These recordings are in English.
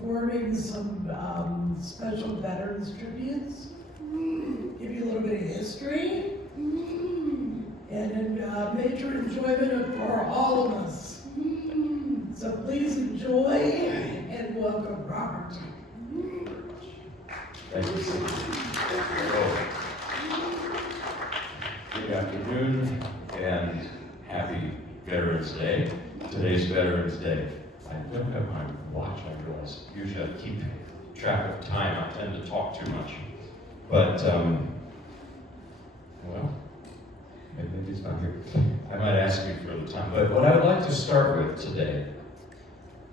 performing some special veterans tributes, give you a little bit of history, and major enjoyment for all of us. So please enjoy and welcome Robert. Thank you, Steve. Good afternoon and happy Veterans Day. Today's Veterans Day. I don't have my watch, I realize. Usually I keep track of time. I tend to talk too much. But, well, maybe it's not here. I might ask you for the time. But what I would like to start with today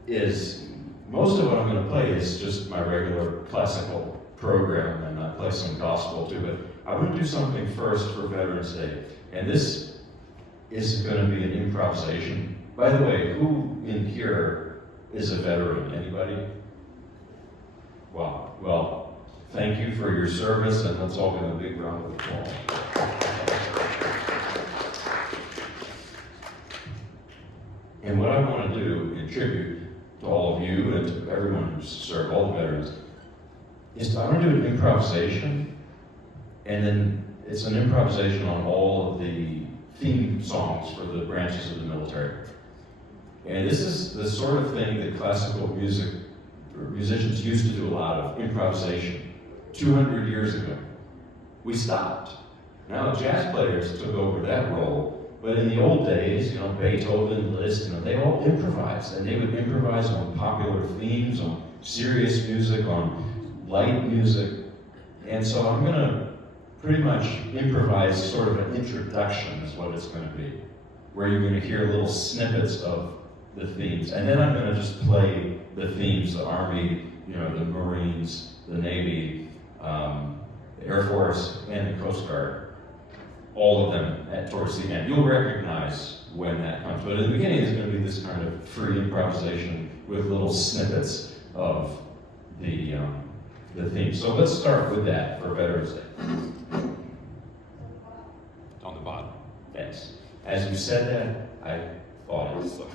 is, most of what I'm going to play is just my regular classical program, and I play some gospel too, but I want to do something first for Veterans Day. And this is going to be an improvisation. By the way, who in here is a veteran? Anybody? Wow. Well, thank you for your service, and let's all give a big round of applause. And what I want to do in tribute to all of you and to everyone who's served, all the veterans, is I want to do an improvisation, and then it's an improvisation on all of the theme songs for the branches of the military. And this is the sort of thing that classical musicians used to do a lot of, improvisation. 200 years ago, we stopped. Now jazz players took over that role, but in the old days, Beethoven, Liszt, they all improvised, and they would improvise on popular themes, on serious music, on light music. And so I'm going to pretty much improvise sort of an introduction is what it's going to be, where you're going to hear little snippets of the themes. And then I'm going to just play the themes, the Army, the Marines, the Navy, the Air Force, and the Coast Guard. All of them towards the end. You'll recognize when that comes. But in the beginning, it's going to be this kind of free improvisation with little snippets of the theme. So let's start with that for Veterans Day. On the bottom. Thanks. As you said that, I thought it was something.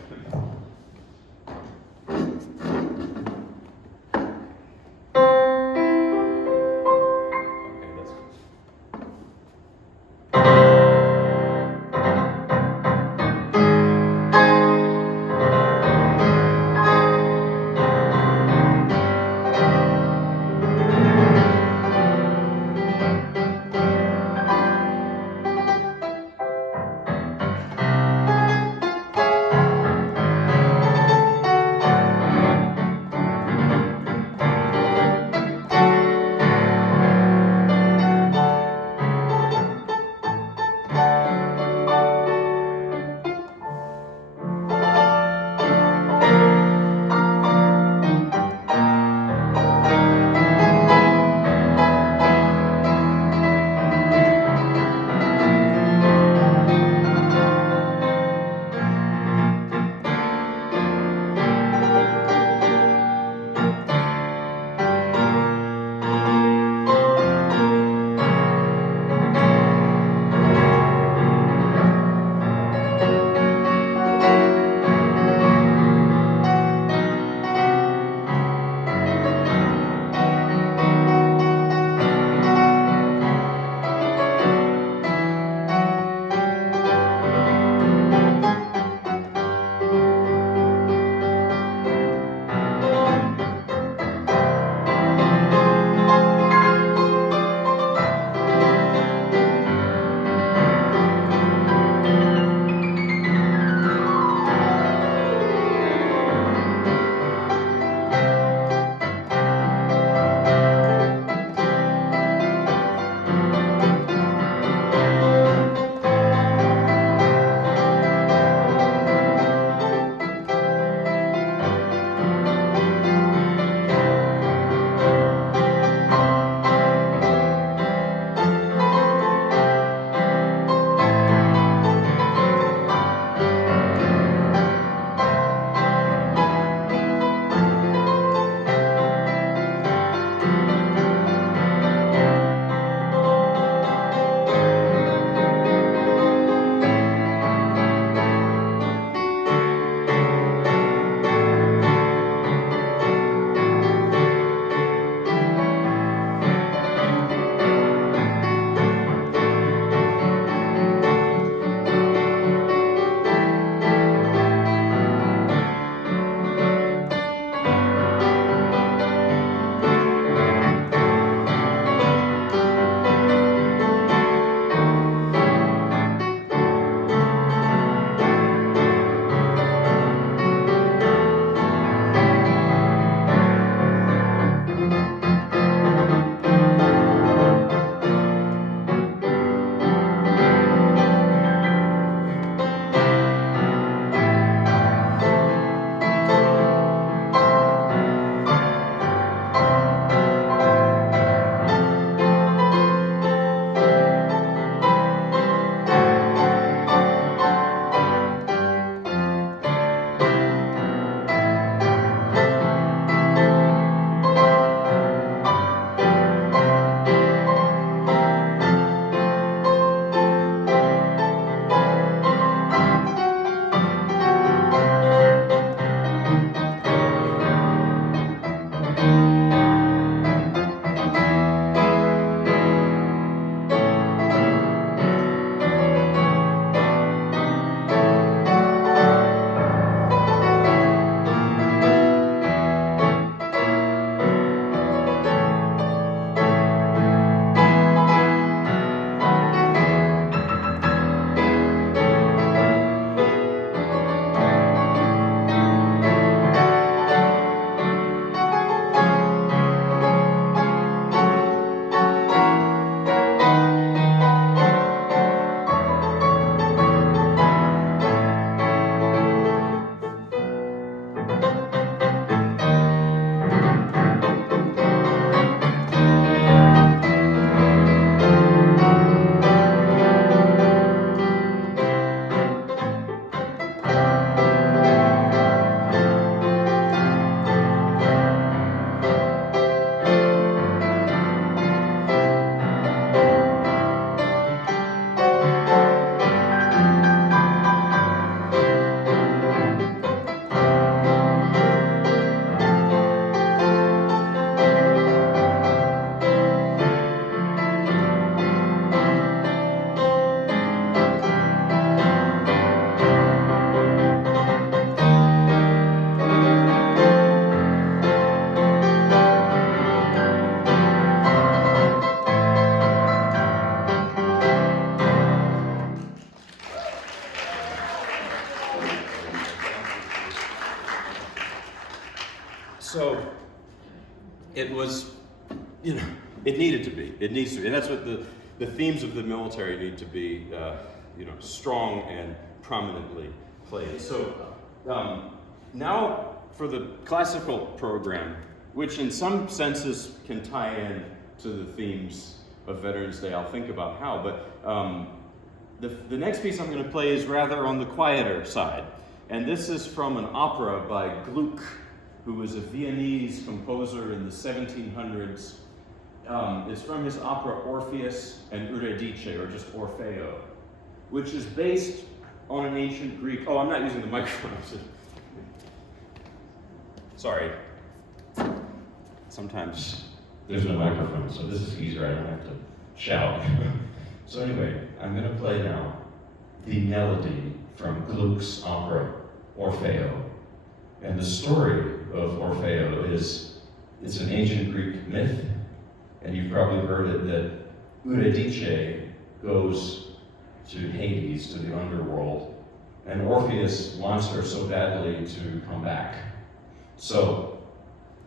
it was, you know, it needed to be. It needs to be. And that's what the themes of the military need to be, you know, strong and prominently played. So now for the classical program, which in some senses can tie in to the themes of Veterans Day. I'll think about how, but the next piece I'm going to play is rather on the quieter side. And this is from an opera by Gluck, who was a Viennese composer in the 1700s. It's from his opera Orpheus and Eurydice, or just Orfeo, which is based on an ancient Greek. Oh, I'm not using the microphone. Sorry. Sometimes there's no microphone, so this is easier. I don't have to shout. So anyway, I'm going to play now the melody from Gluck's opera Orfeo. And the story of Orfeo is, it's an ancient Greek myth, and you've probably heard it, that Eurydice goes to Hades, to the underworld, and Orpheus wants her so badly to come back. So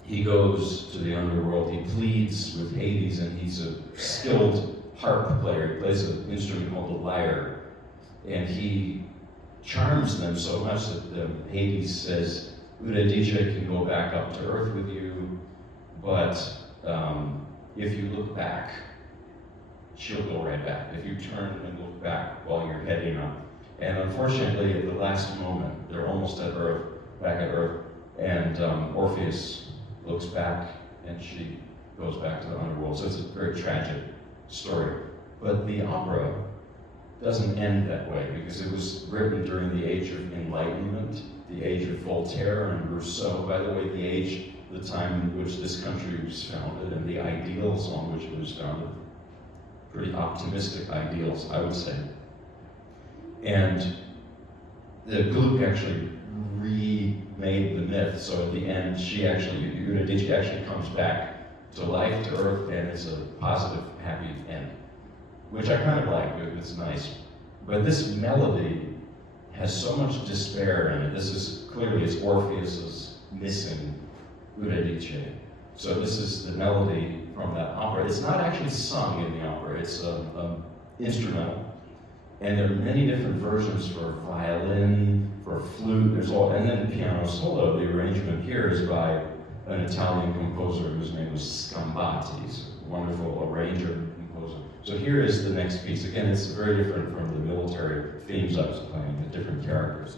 he goes to the underworld, he pleads with Hades, and he's a skilled harp player. He plays an instrument called the lyre, and he charms them so much that Hades says, Eurydice can go back up to earth with you, but if you look back, she'll go right back. If you turn and look back while you're heading up. And unfortunately, at the last moment, they're almost at Earth, back at Earth, and Orpheus looks back and she goes back to the underworld. So it's a very tragic story. But the opera doesn't end that way, because it was written during the age of Enlightenment, the age of Voltaire and Rousseau, by the way, the time in which this country was founded and the ideals on which it was founded. Pretty optimistic ideals, I would say. And the Gluck actually remade the myth, so at the end, Eurydice actually comes back to life, to Earth, and it's a positive, happy end, which I kind of like. It's nice. But this melody has so much despair in it. This is clearly, it's Orpheus missing Eurydice. So this is the melody from that opera. It's not actually sung in the opera, it's instrumental. And there are many different versions for violin, for flute, and then piano solo. The arrangement here is by an Italian composer whose name was Scambati. He's a wonderful arranger and composer. So here is the next piece. Again, it's very different from the military themes I was playing, the different characters.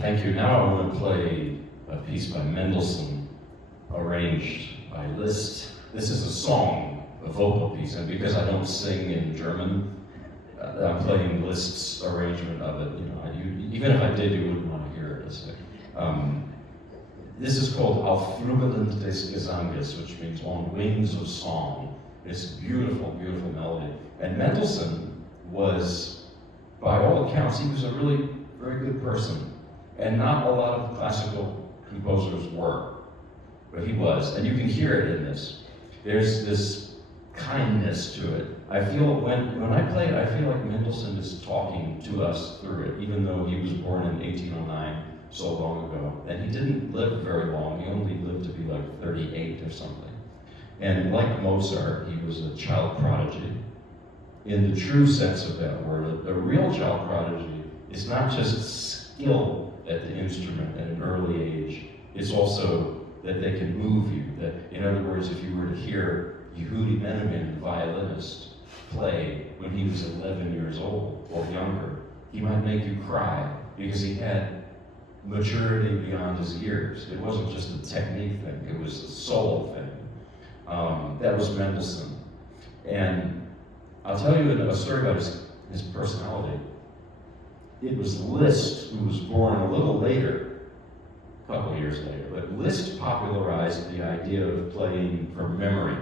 Thank you. Now I want to play a piece by Mendelssohn, arranged by Liszt. This is a song, a vocal piece, and because I don't sing in German, I'm playing Liszt's arrangement of it. Even if I did, you wouldn't want to hear it. This is called Auf Flügeln des Gesanges, which means on wings of song. It's a beautiful, beautiful melody. And Mendelssohn was, by all accounts, he was a really very good person. And not a lot of classical composers were, but he was. And you can hear it in this. There's this kindness to it. I feel when I play it, I feel like Mendelssohn is talking to us through it, even though he was born in 1809, so long ago. And he didn't live very long. He only lived to be like 38 or something. And like Mozart, he was a child prodigy. In the true sense of that word, a real child prodigy is not just skill at the instrument at an early age, it's also that they can move you. That, in other words, if you were to hear Yehudi Menuhin, the violinist, play when he was 11 years old or younger, he might make you cry because he had maturity beyond his years. It wasn't just a technique thing, it was a soul thing. That was Mendelssohn. And I'll tell you a story about his personality. It was Liszt who was born a little later, a couple of years later, but Liszt popularized the idea of playing from memory.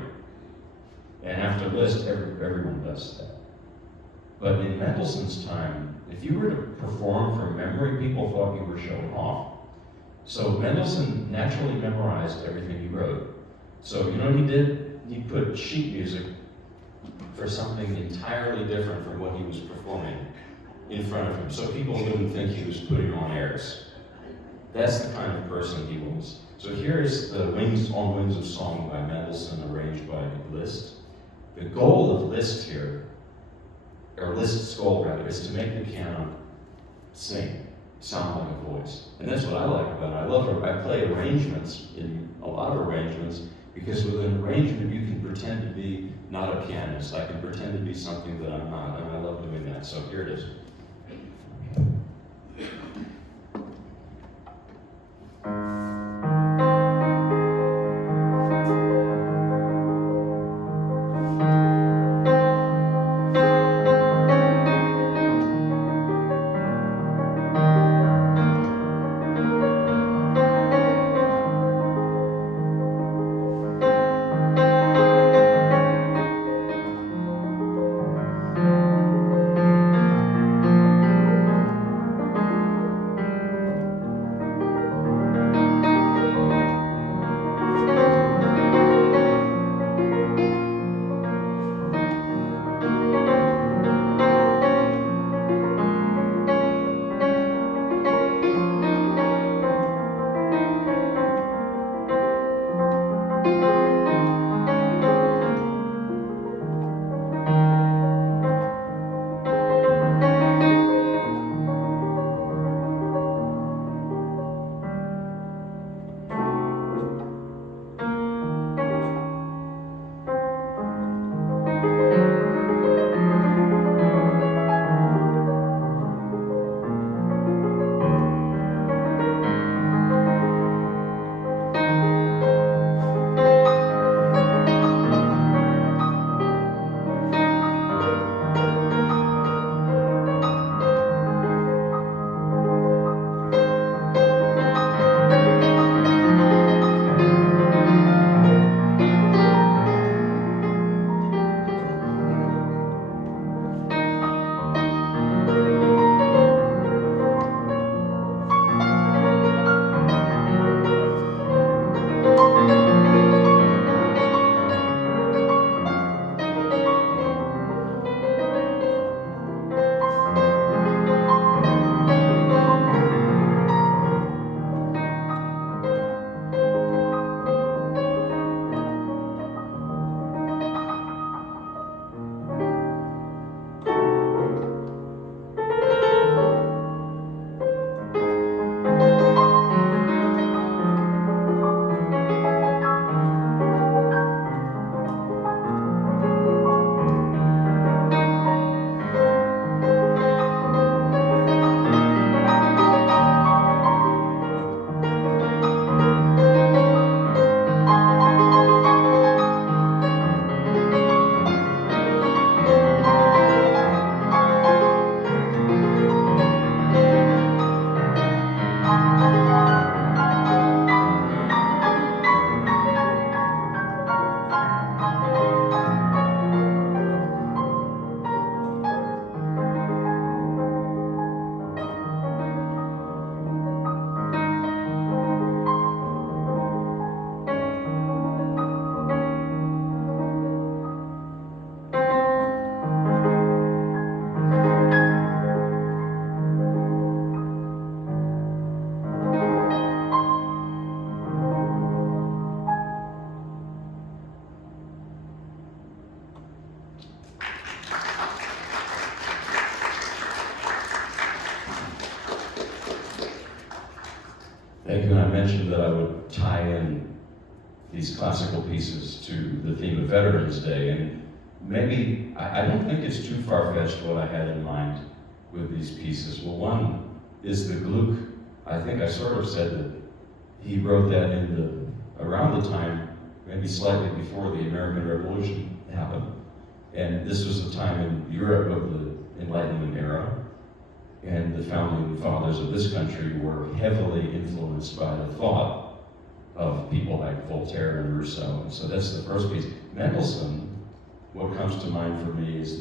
And after Liszt, everyone does that. But in Mendelssohn's time, if you were to perform from memory, people thought you were showing off. So Mendelssohn naturally memorized everything he wrote. So you know what he did? He put sheet music for something entirely different from what he was performing in front of him, so people wouldn't think he was putting on airs. That's the kind of person he was. So here is the On Wings of Song by Mendelssohn, arranged by Liszt. The goal of Liszt here, or Liszt's goal rather, is to make the piano sing, sound like a voice. And that's what I like about it. I play arrangements, in a lot of arrangements, because with an arrangement you can pretend to be not a pianist. I can pretend to be something that I'm not, and I love doing that. So here it is. Thank you, and I mentioned that I would tie in these classical pieces to the theme of Veterans Day, and maybe, I don't think it's too far-fetched what I had in mind with these pieces. Well, one is the Gluck. I think I sort of said that he wrote that around the time, maybe slightly before the American Revolution happened. And this was a time in Europe of the Enlightenment era, and the founding fathers of this country were heavily influenced by the thought of people like Voltaire and Rousseau. And so that's the first piece. Mendelssohn, what comes to mind for me is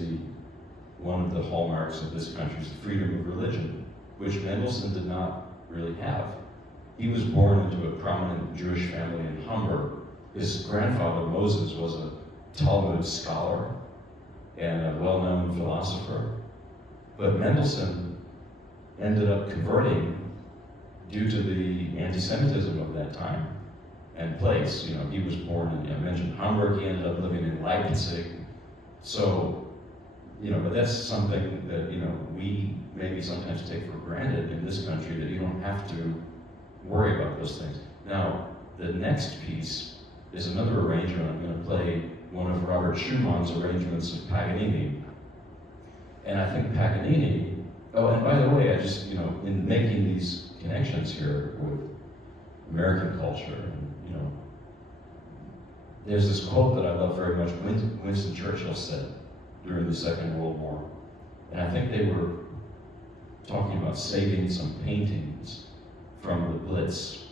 one of the hallmarks of this country's freedom of religion, which Mendelssohn did not really have. He was born into a prominent Jewish family in Hamburg. His grandfather, Moses, was a Talmud scholar and a well-known philosopher. But Mendelssohn ended up converting due to the anti-Semitism of that time and place. You know, he was born in, I mentioned Hamburg, he ended up living in Leipzig. So, you know, but that's something that, you know, we maybe sometimes take for granted in this country, that you don't have to worry about those things. Now, the next piece is another arrangement. I'm going to play one of Robert Schumann's arrangements of Paganini. And I think Paganini, oh, and by the way, I just, you know, in making these connections here with American culture, and, you know, there's this quote that I love very much, Winston Churchill said during the Second World War. And I think they were talking about saving some paintings from the Blitz.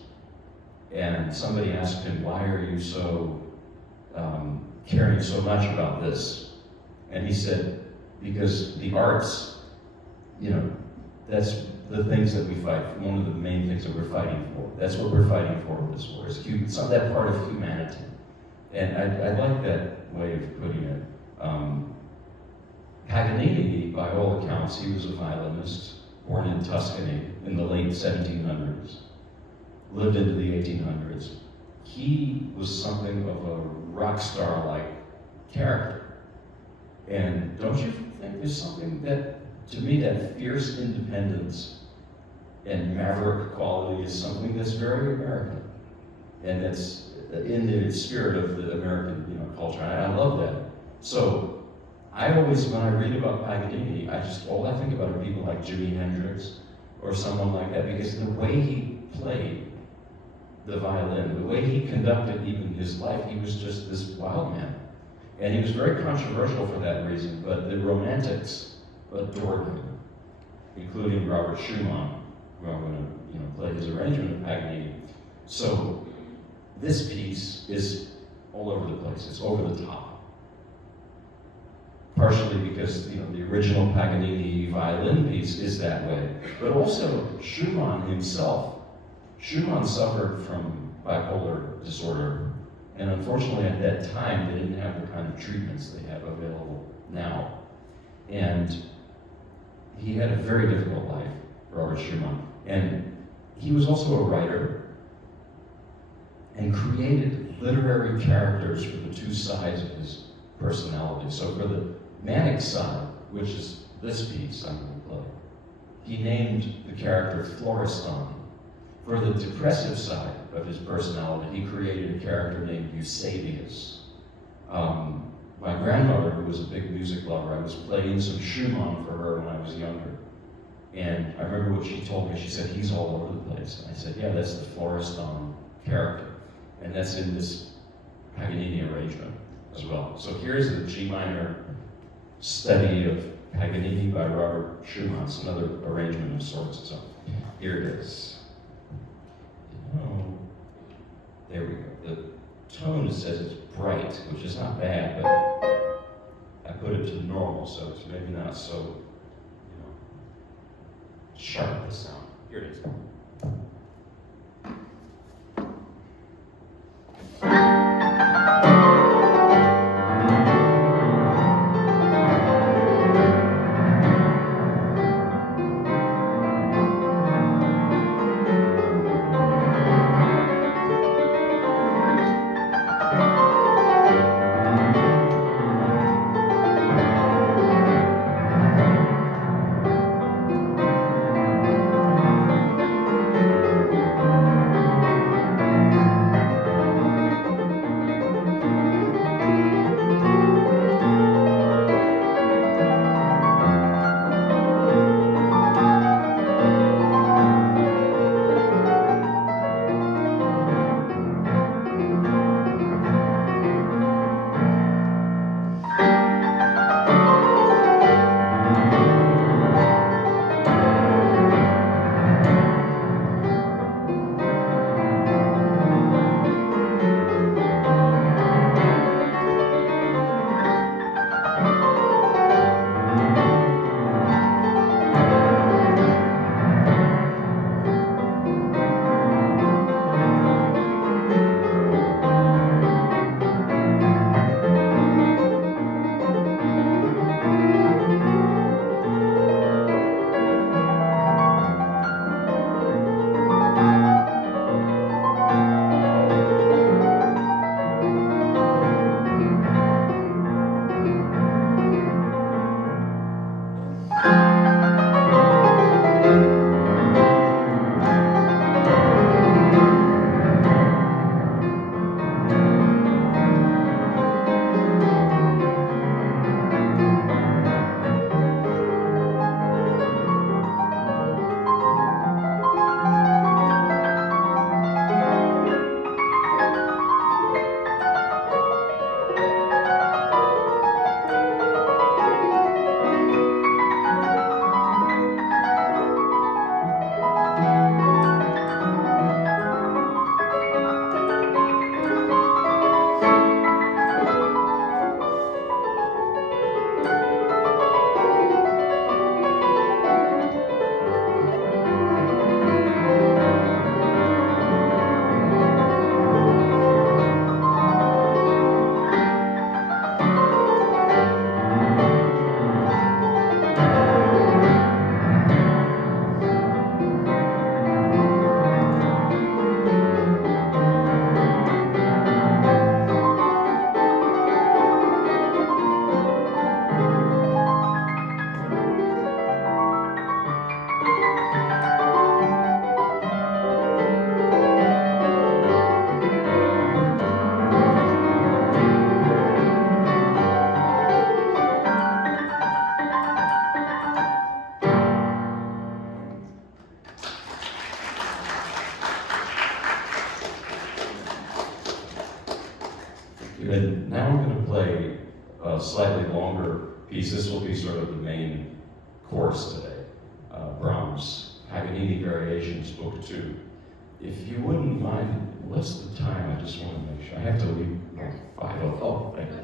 And somebody asked him, why are you so caring so much about this? And he said, because the arts, you know, that's the things that we fight for, one of the main things that we're fighting for. That's what we're fighting for in this war, is some of that part of humanity. And I like that way of putting it. Paganini, by all accounts, he was a violinist, born in Tuscany in the late 1700s, lived into the 1800s. He was something of a rock star-like character. And don't you think there's something that, to me, that fierce independence and maverick quality is something that's very American. And that's in the spirit of the American, you know, culture. And I love that. So I always, when I read about Paganini, all I think about are people like Jimi Hendrix or someone like that, because the way he played the violin, the way he conducted even his life, he was just this wild man. And he was very controversial for that reason, but the Romantics adored him, including Robert Schumann, who I'm going to, you know, play his arrangement of Paganini. So this piece is all over the place. It's over the top. Partially because, you know, the original Paganini violin piece is that way, but also Schumann himself. Schumann suffered from bipolar disorder, and unfortunately at that time they didn't have the kind of treatments they have available now. And he had a very difficult life, Robert Schumann. And he was also a writer and created literary characters for the two sides of his personality. So for the manic side, which is this piece I'm going to play, he named the character Florestan. For the depressive side of his personality, he created a character named Eusebius. My grandmother, who was a big music lover, I was playing some Schumann for her when I was younger. And I remember what she told me. She said, he's all over the place. And I said, yeah, that's the Florestan character. And that's in this Paganini arrangement as well. So here's the G minor study of Paganini by Robert Schumann. It's another arrangement of sorts. So here it is. Oh, there we go. The tone says it's bright, which is not bad, but I put it to normal, so it's maybe not so, you know, sharp, the sound. Here it is. slightly longer piece. This will be sort of the main course today. Brahms, Paganini Variations, Book 2. If you wouldn't mind, what's the time? I just want to make sure. I have to leave by 5. Oh, thank you.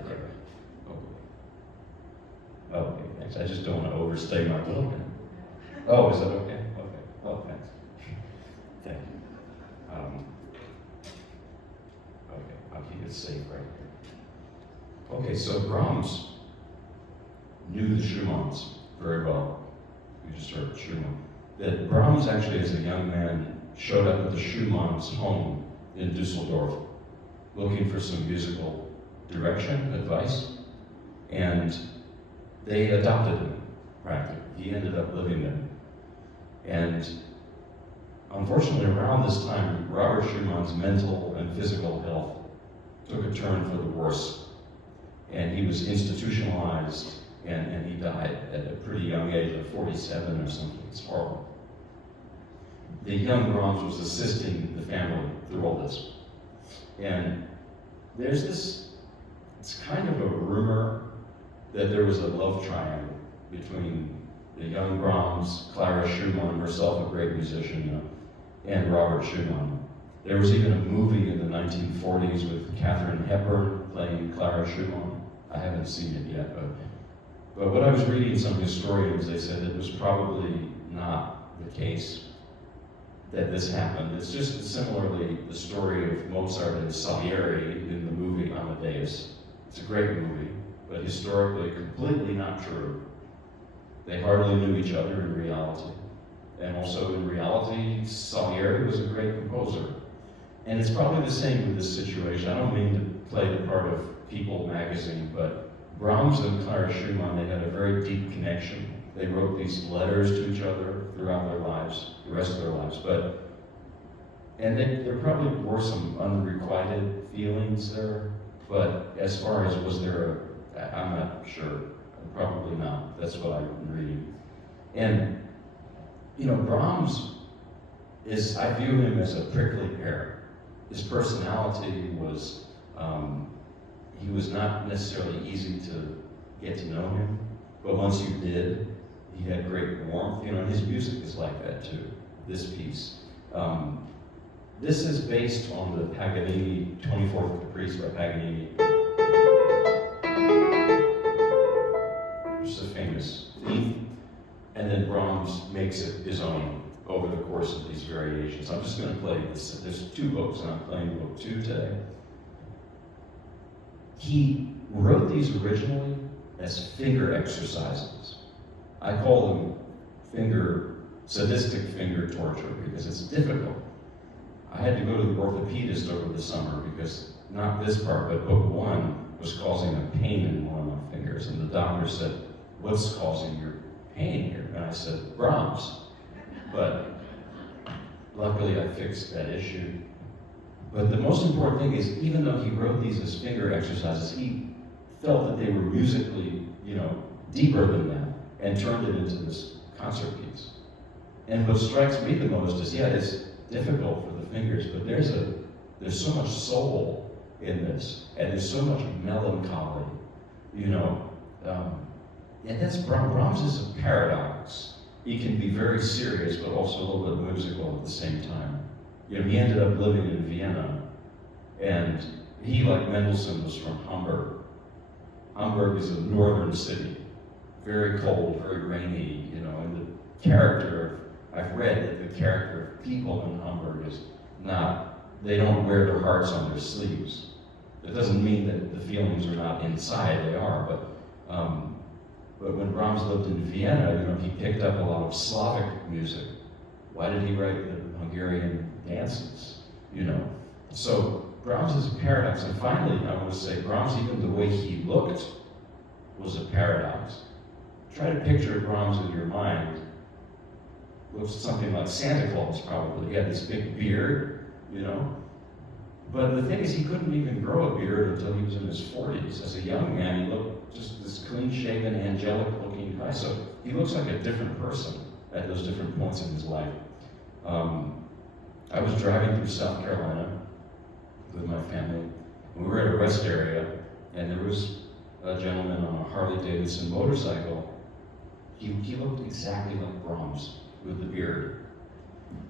Okay, thanks. I just don't want to overstay my welcome. Oh, is that okay? Okay. Oh, thanks. Thank you. Okay, I'll keep it safe right here. Okay, so Brahms knew the Schumanns very well. We just heard Schumann. That Brahms actually, as a young man, showed up at the Schumann's home in Dusseldorf, looking for some musical direction, advice, and they adopted him, practically. He ended up living there. And unfortunately, around this time, Robert Schumann's mental and physical health took a turn for the worse. And he was institutionalized, and he died at a pretty young age, like 47 or something. It's horrible. The young Brahms was assisting the family through all this. And there's this, it's kind of a rumor that there was a love triangle between the young Brahms, Clara Schumann, herself a great musician, and Robert Schumann. There was even a movie in the 1940s with Katharine Hepburn playing Clara Schumann. I haven't seen it yet, but what I was reading, some historians, they said it was probably not the case that this happened. It's just similarly the story of Mozart and Salieri in the movie Amadeus. It's a great movie, but historically completely not true. They hardly knew each other in reality. And also in reality, Salieri was a great composer. And it's probably the same with this situation. I don't mean to play the part of People magazine, but Brahms and Clara Schumann, they had a very deep connection. They wrote these letters to each other throughout their lives, the rest of their lives. And there probably were some unrequited feelings there, but as far as was there I'm not sure. Probably not. That's what I've been reading. And, Brahms I view him as a prickly pear. His personality was, he was not necessarily easy to get to know him, but once you did, he had great warmth. His music is like that too, this piece. This is based on the Paganini 24th Caprice by Paganini, which is a famous theme, and then Brahms makes it his own over the course of these variations. I'm just going to play this. There's 2 books, and I'm playing book 2 today. He wrote these originally as finger exercises. I call them sadistic finger torture because it's difficult. I had to go to the orthopedist over the summer because not this part, but book 1 was causing a pain in one of my fingers. And the doctor said, "What's causing your pain here?" And I said, "Brahms." But luckily I fixed that issue. But the most important thing is, even though he wrote these as finger exercises, he felt that they were musically, deeper than that, and turned it into this concert piece. And what strikes me the most is, it's difficult for the fingers, but there's so much soul in this, and there's so much melancholy, and that's Brahms is a paradox. He can be very serious, but also a little bit whimsical at the same time. He ended up living in Vienna, and he, like Mendelssohn, was from Hamburg. Hamburg is a northern city, very cold, very rainy, and the character, I've read that the character of people in Hamburg is they don't wear their hearts on their sleeves. It doesn't mean that the feelings are not inside, they are, but when Brahms lived in Vienna, he picked up a lot of Slavic music. Why did he write the Hungarian dances? So Brahms is a paradox. And finally, I want to say, Brahms, even the way he looked, was a paradox. Try to picture Brahms in your mind. Looks something like Santa Claus, probably. He had this big beard, But the thing is, he couldn't even grow a beard until he was in his 40s. As a young man, he looked just this clean-shaven, angelic-looking guy. So he looks like a different person at those different points in his life. I was driving through South Carolina with my family, and we were at a rest area, and there was a gentleman on a Harley Davidson motorcycle. He looked exactly like Brahms with the beard.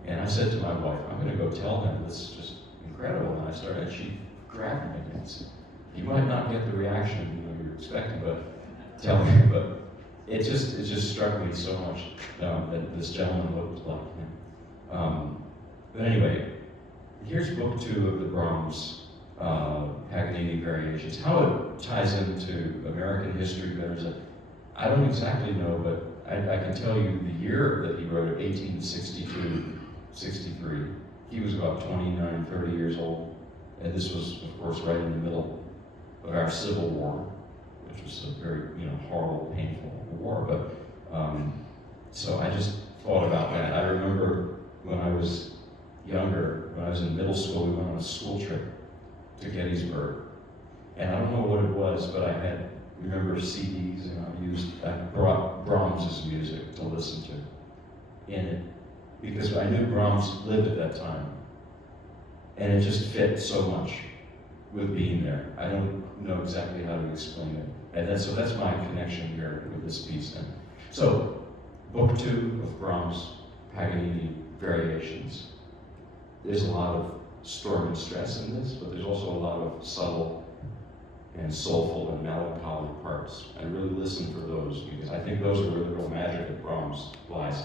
And I said to my wife, I'm going to go tell him this is just incredible. And I started, and she grabbed me and said, you might not get the reaction you're expecting, but tell me. But it just struck me so much that this gentleman looked like him. But anyway, here's book 2 of the Brahms Paganini variations. How it ties into American history, I don't exactly know, but I can tell you the year that he wrote it, 1862, 63. He was about 29, 30 years old. And this was, of course, right in the middle of our Civil War, which was a very, horrible, painful war. But, so I just thought about that. I remember when I was younger, when I was in middle school, we went on a school trip to Gettysburg. And I don't know what it was, but I remember CDs, and I brought Brahms' music to listen to in it, because I knew Brahms lived at that time. And it just fit so much with being there. I don't know exactly how to explain it. And that's my connection here with this piece. And so, book 2 of Brahms' Paganini variations. There's a lot of storm and stress in this, but there's also a lot of subtle and soulful and melancholy parts. And really listen for those, because I think those are where the real magic of Brahms lies.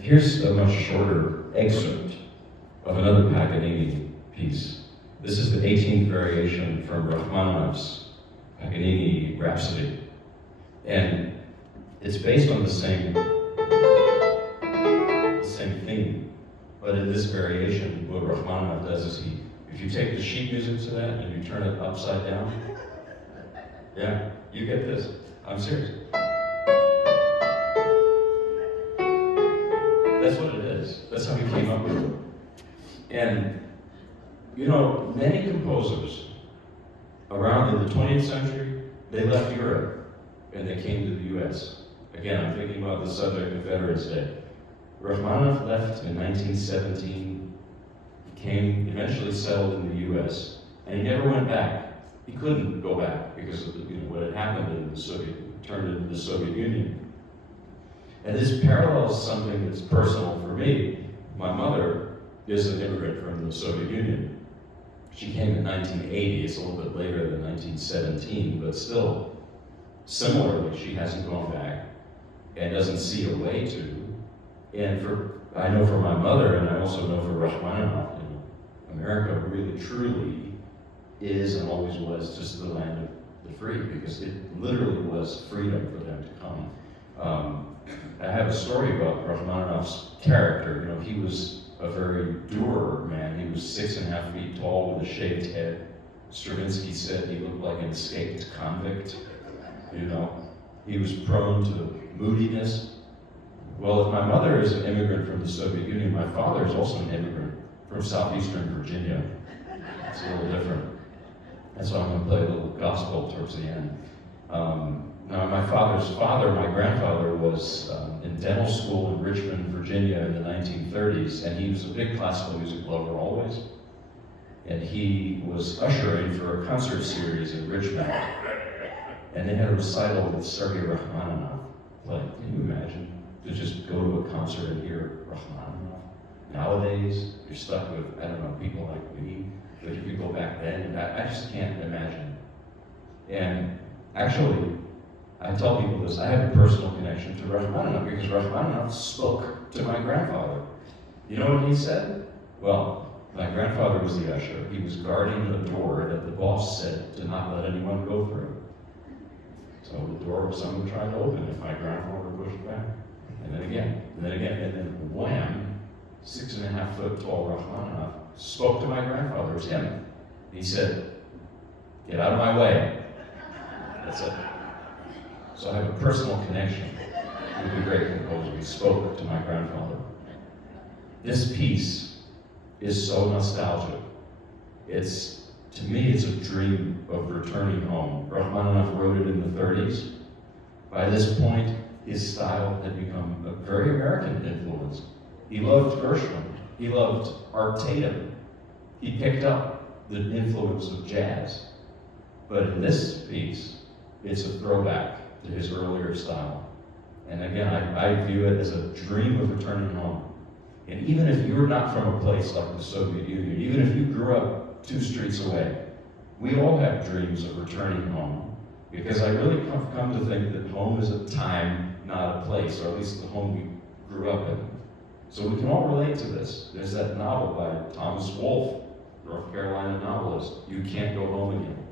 here's a much shorter excerpt of another Paganini piece. This is the 18th variation from Rachmaninoff's Paganini Rhapsody. And it's based on the same theme, but in this variation, what Rachmaninoff does is if you take the sheet music to that and you turn it upside down, yeah, you get this. I'm serious. That's what it is. That's how he came up with it. And, you know, many composers around in the 20th century, they left Europe and they came to the US. Again, I'm thinking about the subject of Veterans Day. Rachmaninoff left in 1917, he eventually settled in the US, and he never went back. He couldn't go back because of what had happened in the turned into the Soviet Union. And this parallels something that's personal for me. My mother is an immigrant from the Soviet Union. She came in 1980, it's a little bit later than 1917, but still, similarly, she hasn't gone back and doesn't see a way to. And I know for my mother, and I also know for Rachmaninoff, America really, truly is and always was just the land of the free, because it literally was freedom for them to come. I have a story about Rachmaninoff's character. He was a very dour man. He was 6.5 feet tall with a shaved head. Stravinsky said he looked like an escaped convict. He was prone to moodiness. Well, if my mother is an immigrant from the Soviet Union, my father is also an immigrant from southeastern Virginia. It's a little different. And so I'm going to play a little gospel towards the end. Now, my father's father, my grandfather, was in dental school in Richmond, Virginia in the 1930s, and he was a big classical music lover always. And he was ushering for a concert series in Richmond, and they had a recital with Sergei Rachmaninoff. Like, can you imagine to just go to a concert and hear Rachmaninoff? Nowadays, you're stuck with, I don't know, people like me, but if you go back then, I just can't imagine. And actually, I tell people this, I have a personal connection to Rachmaninoff because Rachmaninoff spoke to my grandfather. You know what he said? Well, my grandfather was the usher. He was guarding the door that the boss said to not let anyone go through. So the door was someone trying to open it. My grandfather pushed back. And then again, and then again, and then wham, 6.5 foot tall Rachmaninoff spoke to my grandfather. It was him. He said, "Get out of my way." That's it. So I have a personal connection with the great composer. He spoke to my grandfather. This piece is so nostalgic. To me, it's a dream of returning home. Rachmaninoff wrote it in the 30s. By this point, his style had become a very American influence. He loved Gershwin. He loved Art Tatum. He picked up the influence of jazz. But in this piece, it's a throwback to his earlier style. And again, I view it as a dream of returning home. And even if you're not from a place like the Soviet Union, even if you grew up 2 streets away, we all have dreams of returning home. Because I really come to think that home is a time, not a place, or at least the home we grew up in. So we can all relate to this. There's that novel by Thomas Wolfe, North Carolina novelist, You Can't Go Home Again.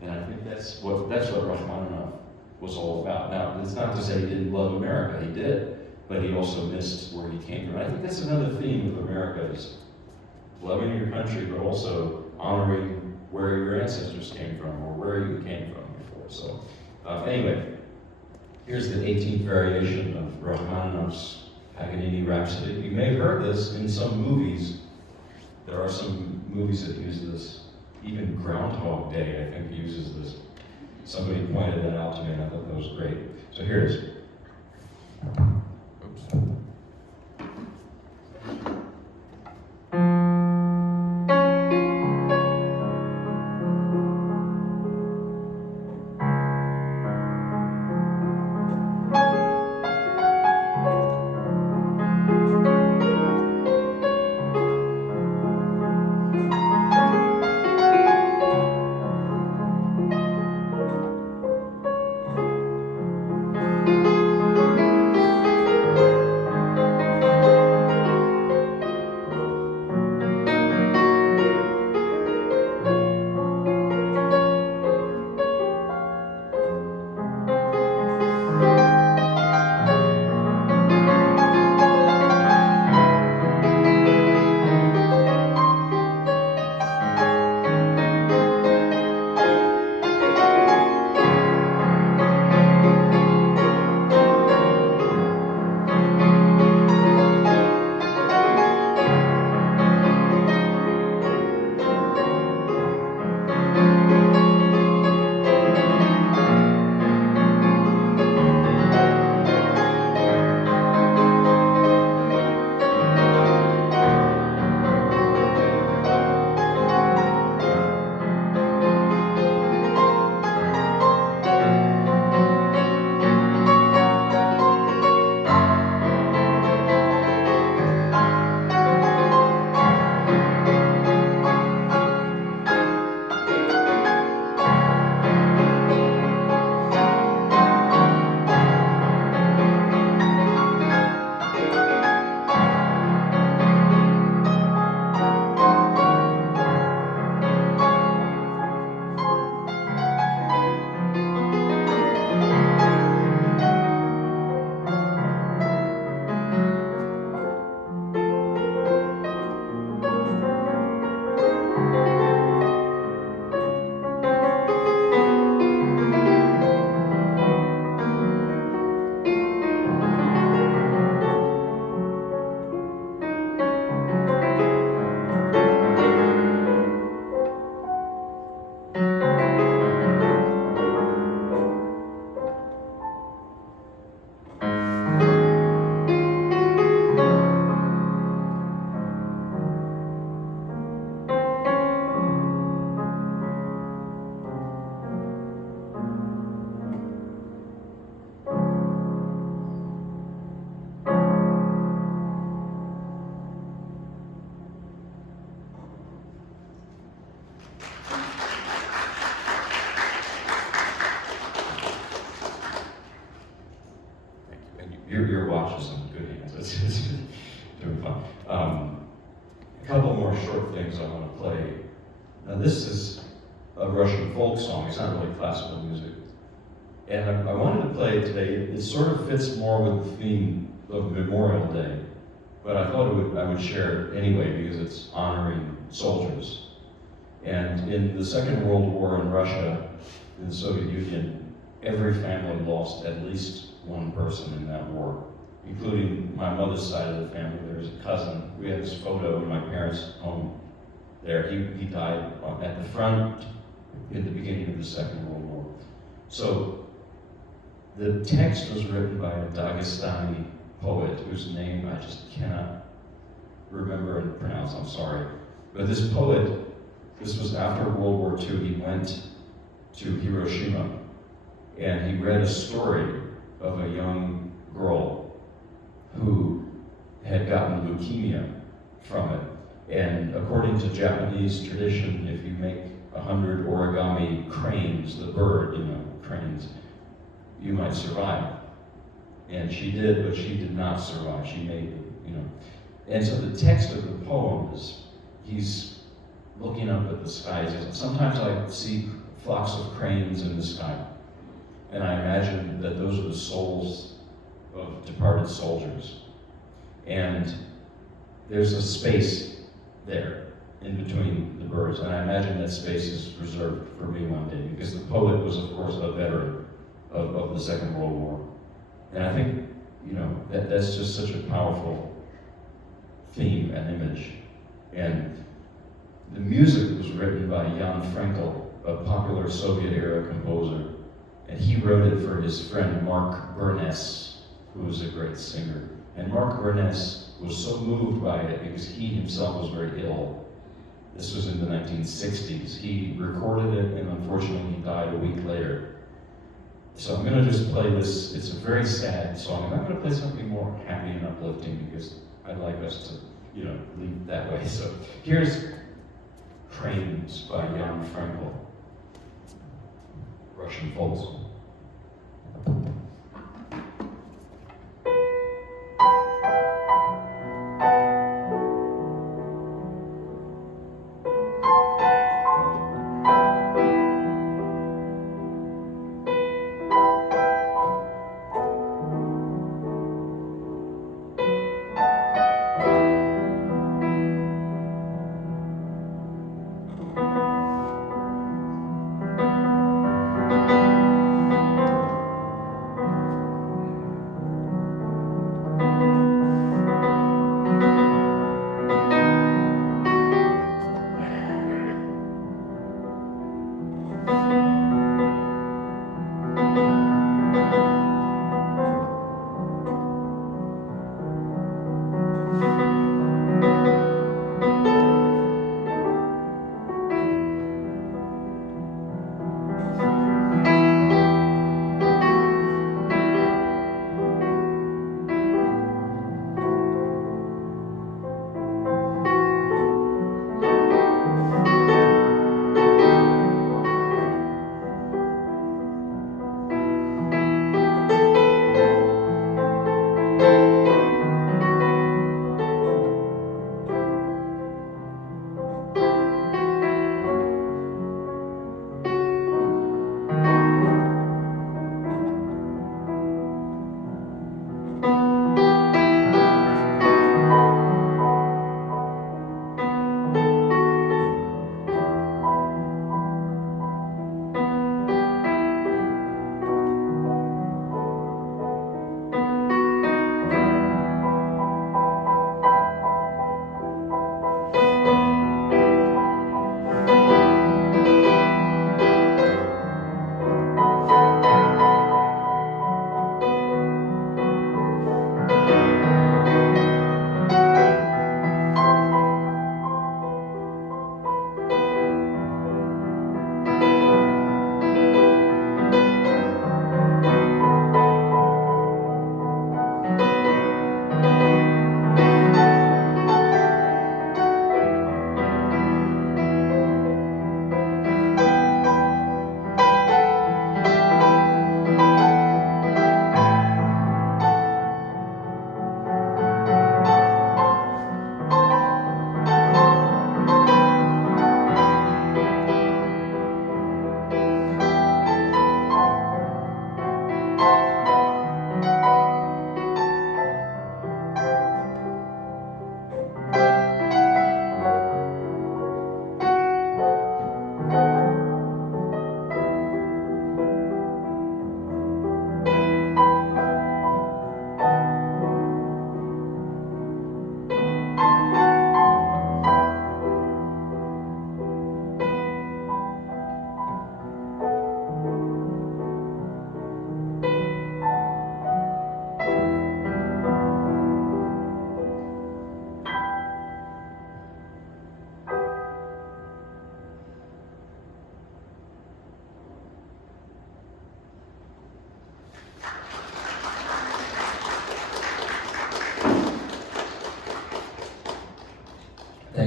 And I think that's what Rachmaninoff was all about. Now, it's not to say he didn't love America, he did, but he also missed where he came from. I think that's another theme of America is loving your country, but also honoring where your ancestors came from or where you came from before. So anyway, here's the 18th variation of Rachmaninoff's Paganini Rhapsody. You may have heard this in some movies. There are some movies that use this. Even Groundhog Day, I think, uses this. Somebody pointed that out to me, and I thought that was great. So here it is. Oops. your watch is in good hands. It's doing fine. A couple more short things I want to play. Now this is a Russian folk song. It's not really classical music. And I wanted to play it today. It sort of fits more with the theme of Memorial Day, but I thought I would share it anyway because it's honoring soldiers. And in the Second World War in Russia, in the Soviet Union, every family lost at least one person in that war, including my mother's side of the family. There was a cousin. We have this photo in my parents' home there. He died at the front in the beginning of the Second World War. So the text was written by a Dagestani poet whose name I just cannot remember and pronounce, I'm sorry. But this poet, this was after World War II, he went to Hiroshima and he read a story of a young girl who had gotten leukemia from it. And according to Japanese tradition, if you make 100 origami cranes, the bird, cranes, you might survive. And she did, but she did not survive. She made it, And so the text of the poem is, he's looking up at the sky. He says, sometimes I see flocks of cranes in the sky, and I imagine that those are the souls of departed soldiers. And there's a space there in between the birds, and I imagine that space is reserved for me one day, because the poet was, of course, a veteran of the Second World War. And I think, that's just such a powerful theme and image. And the music was written by Jan Frenkel, a popular Soviet-era composer, and he wrote it for his friend Mark Burness, who was a great singer. And Mark Burness was so moved by it because he himself was very ill. This was in the 1960s. He recorded it, and unfortunately he died a week later. So I'm going to just play this. It's a very sad song, and I'm going to play something more happy and uplifting because I'd like us to, lead that way. So here's Cranes by Jan Frenkel, Russian folk song.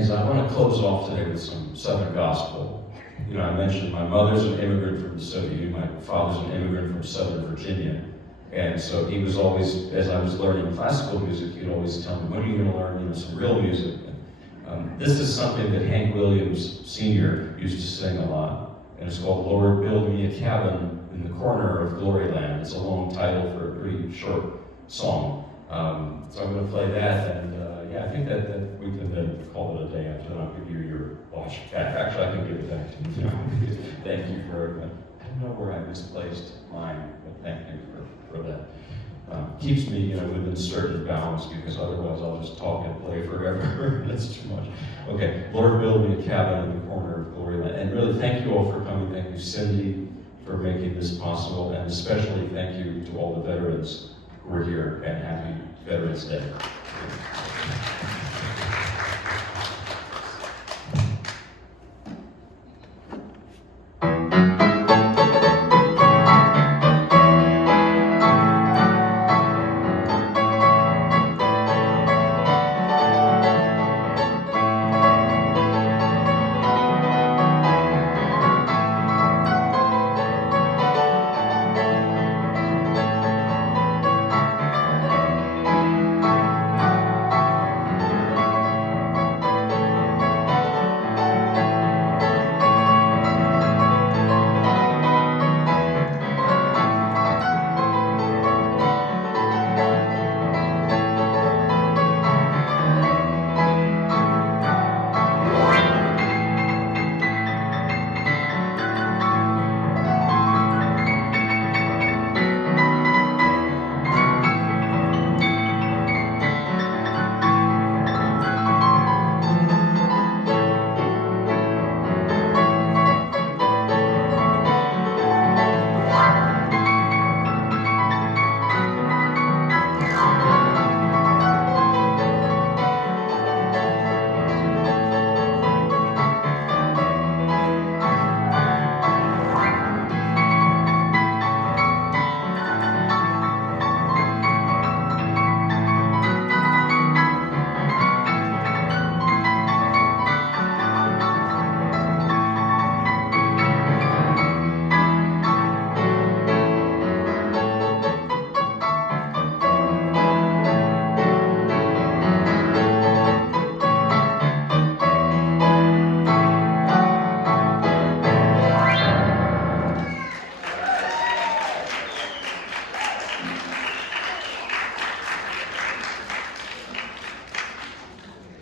things. I want to close off today with some Southern gospel. You know, I mentioned my mother's an immigrant from the Soviet Union, my father's an immigrant from Southern Virginia. And so he was always, as I was learning classical music, he'd always tell me, when are you going to learn, you know, some real music? This is something that Hank Williams Sr. used to sing a lot. And it's called Lord, Build Me a Cabin in the Corner of Gloryland. It's a long title for a pretty short song. So I'm going to play that, and yeah, I think that we can then call it a day after that. I'll give you your watch back. Actually, I can give it back to you. Thank you for, I don't know where I misplaced mine, but thank you for that. Keeps me, you know, within certain bounds, because otherwise I'll just talk and play forever. That's too much. Okay, Lord, build me a cabin in the corner of Gloryland. And really, thank you all for coming. Thank you, Cindy, for making this possible, and especially thank you to all the veterans who are here, and happy Veterans Day.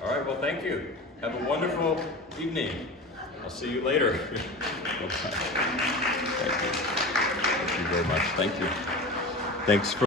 All right, well, thank you. Have a wonderful evening. I'll see you later. Thank you. Thank you very much. Thank you. Thanks for